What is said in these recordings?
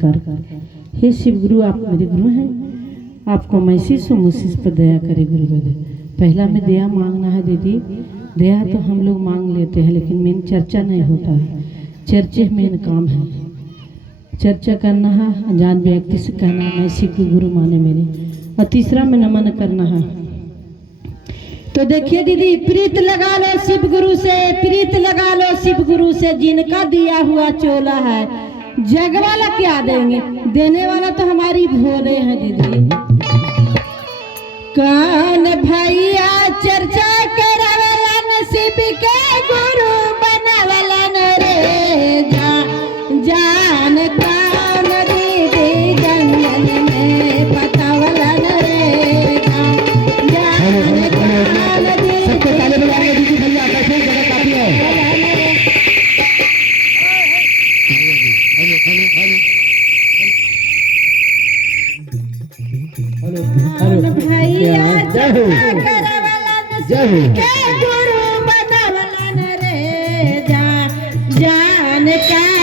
हे शिव गुरु, आप मेरे गुरु हैं, आपको मैं शीश मुशीस पर दया करे गुरुदेव। पहला में दया मांगना है दीदी। दया तो हम लोग मांग लेते हैं, लेकिन मेन चर्चा नहीं होता है। चर्चे मेन काम है, चर्चा करना है, अनजान व्यक्ति से कहना मैं शिव के गुरु माने मेरे, और तीसरा में नमन करना है। तो देखिए दीदी, प्रीत लगा लो शिव गुरु से, प्रीत लगा लो शिव गुरु से, जिनका दिया हुआ चोला है, जग वाला क्या देंगे, देने वाला तो हमारी भोले हैं दीदी। कान भैया चर्चा करवलन शिव के गुरु बनवलन रे, जान कान दीदी जंगल में बतावलन रे, जान कान दीदी भैया कैसे जगह काफी है। गुरु बनवलन रे, जान कान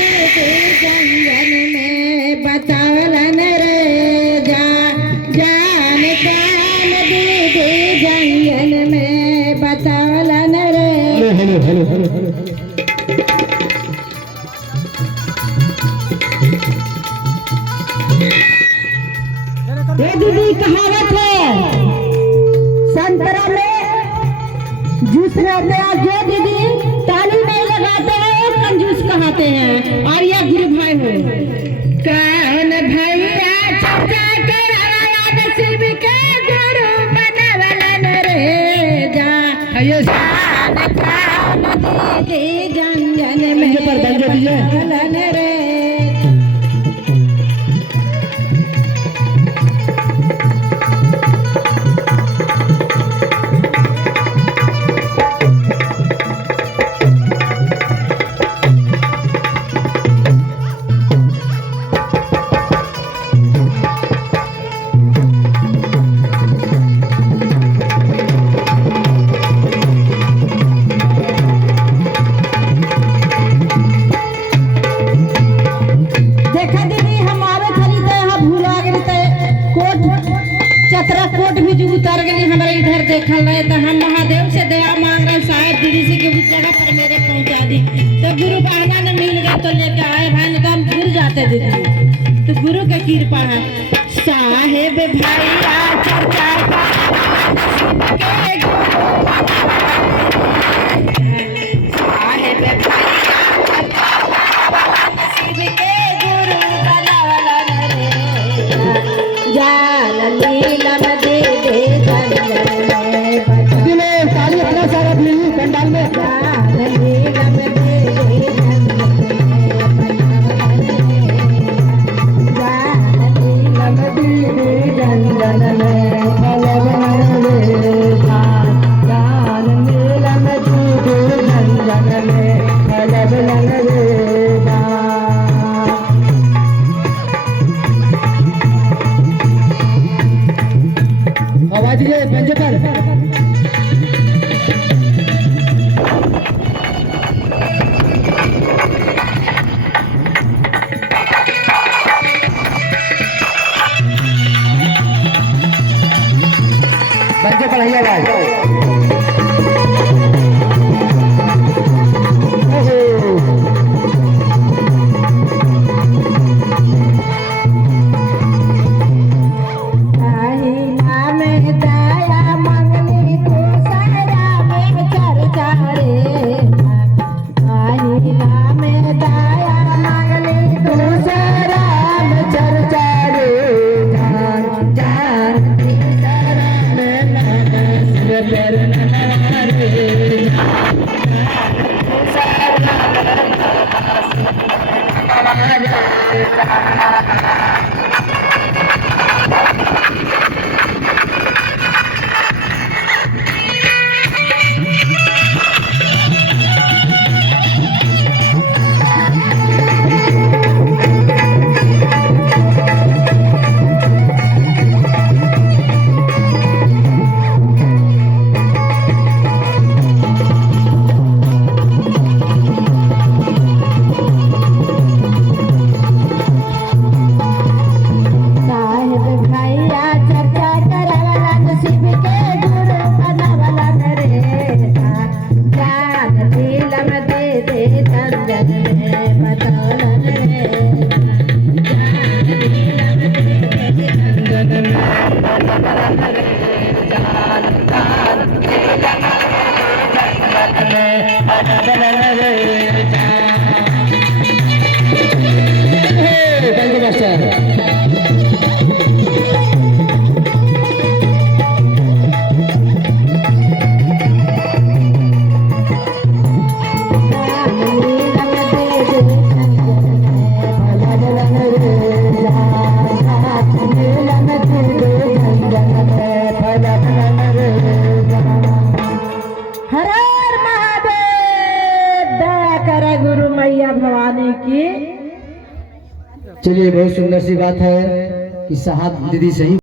दीदी जंगल में बतावलन रे, जान कान दीदी जंगल में बतावलन रे। ये दीदी कहावत है, संतरा में जूस रहते हैं, जो दीदी ताली नहीं लगाते हैं वो कंजूस कहते हैं। और यह गुरु भाई हो, कान भैया चर्चा करवलन शिव के गुरु बनवलन रे, जान कान दीदी जंगल में बतावलन रे। कोट भी जो उतर गई हमारे इधर देखल रहे, तो हम महादेव से दया मांग रहे, शायद दीदी से कि उस जगह पर मेरे पहुंचा दी। तो गुरु बहाना ने मिल गए तो लेके आए भाई, नहीं तो हम भूल जाते दीदी। तो गुरु की कृपा है। साहेब भैया चर्चा चलिए बहुत सुंदर सी बात है कि साहब दीदी सही